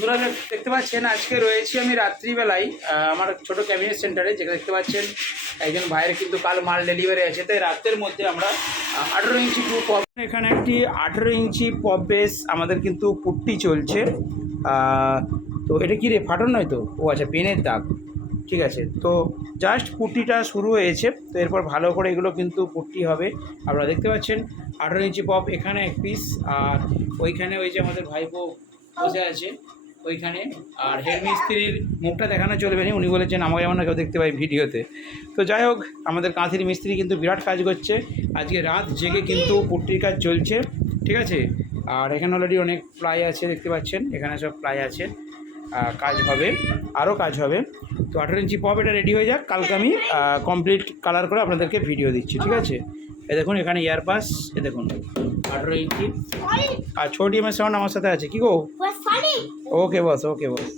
বন্ধুরা, দেখতে পাচ্ছেন, আজকে রয়েছি আমি রাত্রিবেলায় আমার ছোট ক্যাবিনেট সেন্টারে যেটা দেখতে পাচ্ছেন, একজন ভাইয়ের কিন্তু কাল মাল ডেলিভারি আছে। তাই রাতের মধ্যে আমরা আঠেরো ইঞ্চি টু এখানে একটি আঠেরো ইঞ্চি পপ বেস আমাদের কিন্তু পুট্টি চলছে। তো এটা কি রে ফাটন নয় তো? ও আচ্ছা পেনের দাগ। ঠিক আছে, তো জাস্ট পুট্টিটা শুরু হয়েছে, তো এরপর ভালো করে এগুলো কিন্তু পুট্টি হবে। আপনারা দেখতে পাচ্ছেন, আঠেরো ইঞ্চি পপ এখানে এক পিস আর ওইখানে ওই যে আমাদের ভাইপো বসে আছে। ওইখানে। আর হেড মিস্ত্রির মুখটা দেখানো চলবে না, উনি বলেছেন আমাকে যেমন কেউ দেখতে পাই ভিডিওতে। তো যাই হোক, আমাদের কাঁথির মিস্ত্রি কিন্তু বিরাট কাজ করছে। আজকে রাত জেগে কিন্তু পুট্টির কাজ চলছে, ঠিক আছে? আর এখানে অলরেডি অনেক প্লাই আছে, দেখতে পাচ্ছেন? এখানে সব প্লাই আছে। কাজ হবে, আরও কাজ হবে। তো আঠেরো ইঞ্চি পপ, এটা রেডি হয়ে যাক। কালকে আমি কমপ্লিট কালার করে আপনাদেরকে ভিডিও দিচ্ছি, ঠিক আছে? এ দেখুন, এখানে ইয়ারপাস এ দেখুন। আঠেরো ইঞ্চি। আর ছোটি এম সাউন্ড আমার সাথে আছে কি গো? ওকে বস ওকে বস।